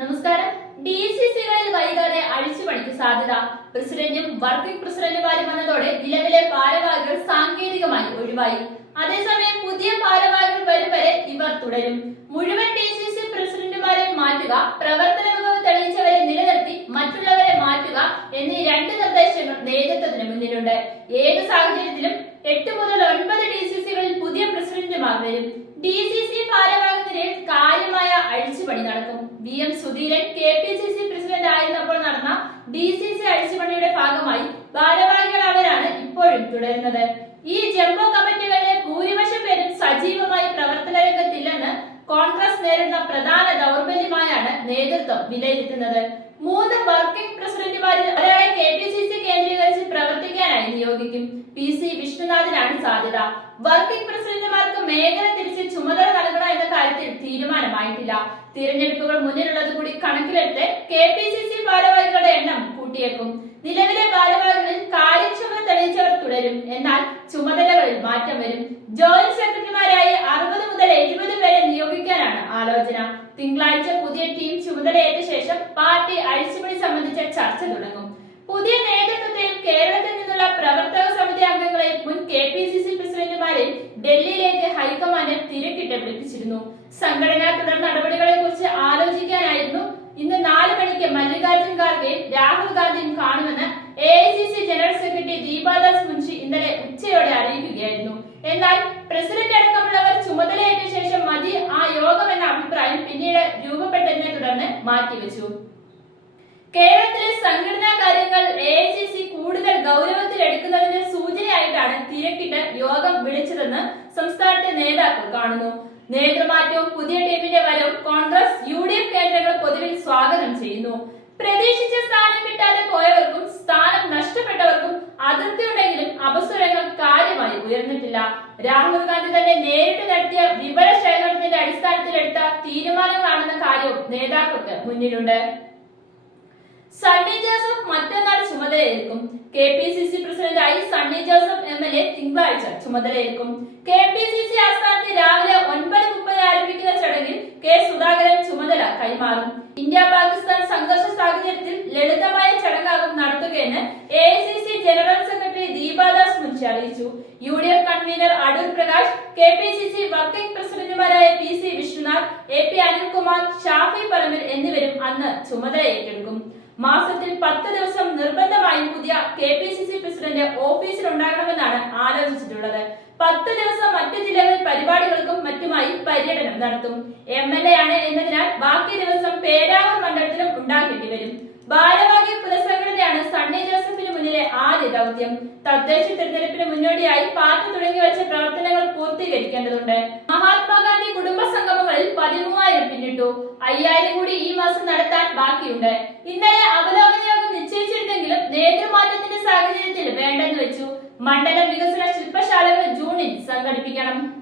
നമസ്കാരം. D C സികളിൽ വൈകാതെ അഴിച്ചുപണിക്ക് സാധ്യത. പ്രസിഡന്റും വർക്കിംഗ് പ്രസിഡന്റുമാരും വന്നതോടെ നിലവിലെ ഭാരവാഹികൾ സാങ്കേതികമായി ഒഴിവായി. അതേസമയം പുതിയ ഭാരവാഹികൾ വരും വരെ ഇവർ തുടരും. മുഴുവൻ ഡി സി സി പ്രസിഡന്റുമാരെ മാറ്റുക പ്രവർത്തന മികവ് തെളിയിച്ചവരെ നിലനിർത്തി മറ്റുള്ളവരെ മാറ്റുക എന്നീ രണ്ട് നിർദ്ദേശങ്ങൾ നേതൃത്വത്തിന് മുന്നിലുണ്ട്. ഏത് സാഹചര്യത്തിലും എട്ട് മുതൽ ഒൻപത് ഡി സി സികളിൽ പുതിയ പ്രസിഡന്റുമാർ വരും ഡി സി സി ഭാരവാഹികളിൽ കാര്യമായ അഴിച്ചുപണി നടക്കും. V M Sudheeran K P C C president ആയിരുന്നപ്പോൾ നടന്ന ഡി സി സി അഴിച്ചുപണിയുടെ ഭാഗമായി ഭാരവാഹികൾ അവരാണ് ഇപ്പോഴും തുടരുന്നത്. ഈ ജംബോ കമ്മിറ്റികളുടെ ഭൂരിപക്ഷം പേരും സജീവമായി പ്രവർത്തന രംഗത്തില്ലെന്ന് കോൺഗ്രസ് നേരിടുന്ന പ്രധാന ദൗർബല്യമായാണ് നേതൃത്വം വിലയിരുത്തുന്നത്. മൂന്ന് വർക്കിംഗ് പ്രസിഡന്റുമാരിൽ പ്രവർത്തിക്കാനായി നിയോഗിക്കും. പി സി വിഷ്ണുനാഥിനാണ് സാധ്യത. വർക്കിംഗ് പ്രസിഡന്റുമാർക്ക് മേഖല തിരിച്ച് ചുമതല നൽകണം എന്ന കാര്യത്തിൽ തീരുമാനമായിട്ടില്ല. തിരഞ്ഞെടുപ്പുകൾ മുന്നിലുള്ളത് കൂടി കണക്കിലെടുത്ത് കെ പി സി സി ഭാരവാഹികളുടെ എണ്ണം കൂട്ടിയേക്കും. നിലവിലെ ഭാരവാഹികളിൽ കാര്യക്ഷമത തെളിയിച്ചവർ തുടരും. എന്നാൽ ചുമതലകളിൽ മാറ്റം വരും. ജോയിന്റ് സെക്രട്ടറിമാരായി അറുപത് മുതൽ എഴുപത് പേരെ നിയോഗിക്കാനാണ് ആലോചന. തിങ്കളാഴ്ച പുതിയ ടീം ചുമതലയേറ്റ ശേഷം പാർട്ടി അഴിച്ചുപണി സംബന്ധിച്ച ചർച്ച തുടങ്ങും. പുതിയ നേതൃത്വത്തെയും കേരളത്തിൽ നിന്നുള്ള പ്രവർത്തക സമിതി അംഗങ്ങളെയും മുൻ കെ പി സി സി പ്രസിഡന്റുമാരെ ഡൽഹിയിലേക്ക് ഹൈക്കമാൻഡ് തിരക്കിട്ട് വിളിപ്പിച്ചിരുന്നു. സംഘടനാ തുടർ നടപടികളെ കുറിച്ച് ആലോചിക്കാനായിരുന്നു. ഇന്ന് നാല് മണിക്ക് മല്ലികാർജുൻ ഖാർഗെയും രാഹുൽ ഗാന്ധിയും കാണുമെന്ന് A I C C general secretary Deepadas Munshi ഇന്നലെ ഉച്ചയോടെ അറിയിക്കുകയായിരുന്നു. എന്നാൽ പ്രസിഡന്റ് അടക്കമുള്ളവർ ചുമതലയേറ്റ ശേഷം മതി ആ യോഗം എന്ന അഭിപ്രായം പിന്നീട് രൂപപ്പെട്ടതിനെ തുടർന്ന് മാറ്റിവെച്ചു. കേരളത്തിലെ സംഘടനാ കാര്യങ്ങൾ എ ഐ സി കൂടുതൽ ഗൗരവത്തിലെടുക്കുന്നതിന്റെ സൂചനയായിട്ടാണ് തിരക്കിട്ട് യോഗം വിളിച്ചതെന്ന് സംസ്ഥാനത്തെ നേതാക്കൾ കാണുന്നു. നേതൃമാറ്റവും പുതിയ ടീമിന്റെ വരവും കോൺഗ്രസ് യു ഡി എഫ് കേന്ദ്രങ്ങൾ പൊതുവിൽ സ്വാഗതം ചെയ്യുന്നു. പ്രതീക്ഷിച്ച സ്ഥാനം കിട്ടാതെ പോയവർക്കും സ്ഥാനം നഷ്ടപ്പെട്ടവർക്കും അതിർത്തിയുണ്ടെങ്കിലും അപസ്വരങ്ങൾ കാര്യമായി ഉയർന്നിട്ടില്ല. രാഹുൽ ഗാന്ധി തന്നെ നേരിട്ട് നടത്തിയ വിവര ശേഖരണത്തിന്റെ അടിസ്ഥാനത്തിലെടുത്ത തീരുമാനങ്ങളാണെന്ന കാര്യവും നേതാക്കൾക്ക് മുന്നിലുണ്ട്. സണ്ണി ജോസഫ് മറ്റന്നാൾ ചുമതലയേൽക്കും. കെ പി സി സി പ്രസിഡന്റായി Sunny Joseph M L A തിങ്കളാഴ്ച ചുമതലയേൽക്കും. കെ പി സി സി ആസ്ഥാനത്ത് രാവിലെ ഒൻപത് മുപ്പത് ആരംഭിക്കുന്ന ചടങ്ങിൽ കെ സുധാകരൻ ചുമതല കൈമാറും. ഇന്ത്യ പാകിസ്ഥാൻ സംഘർഷ സാഹചര്യത്തിൽ ലളിതമായ ചടങ്ങാകും നടത്തുകയെന്ന് A I C C general secretary Deepadas Munshi അറിയിച്ചു. U D F convener Adoor Prakash K P C C working പ്രസിഡന്റുമാരായ P C Vishwanath A P Anilkumar Shafi Parambil എന്നിവരും അന്ന് ചുമതല ഏറ്റെടുക്കും മാസത്തിൽ പത്ത് ദിവസം നിർബന്ധമായും പുതിയ K P C C president ഓഫീസിൽ ഉണ്ടാകണമെന്നാണ് ആലോചിച്ചിട്ടുള്ളത്. പത്ത് ദിവസം മറ്റ് ജില്ലകളിൽ പരിപാടികൾക്കും മറ്റുമായി പര്യടനം നടത്തും. എം എൽ എ ആണ് എന്നതിനാൽ ബാക്കി ദിവസം പേരാവൂർ മണ്ഡലത്തിലും ഉണ്ടാക്കേണ്ടി വരും. ഭാരവാഹി പുനഃസംഘടനയാണ് സണ്ണി ജോസഫിന് മുന്നിലെ ആദ്യ ദൗത്യം. തദ്ദേശ തെരഞ്ഞെടുപ്പിന് മുന്നോടിയായി പാർട്ടി തുടങ്ങി വെച്ച പ്രവർത്തനങ്ങൾ പൂർത്തീകരിക്കേണ്ടതുണ്ട്. മഹാത്മാഗാന്ധി കുടുംബ സംഗമങ്ങളിൽ പതിമൂവായിരം പിന്നിട്ടു. അയ്യായിരം കൂടി ഈ മാസം നടത്താൻ ബാക്കിയുണ്ട്. ഇന്നലെ അവലോകന യോഗം നിശ്ചയിച്ചിരുന്നെങ്കിലും നേതൃമാറ്റത്തിന്റെ സാഹചര്യത്തിൽ വേണ്ടെന്ന് വെച്ചു. മണ്ഡലം വികസന ശില്പശാലകൾ ജൂണിൽ സംഘടിപ്പിക്കണം.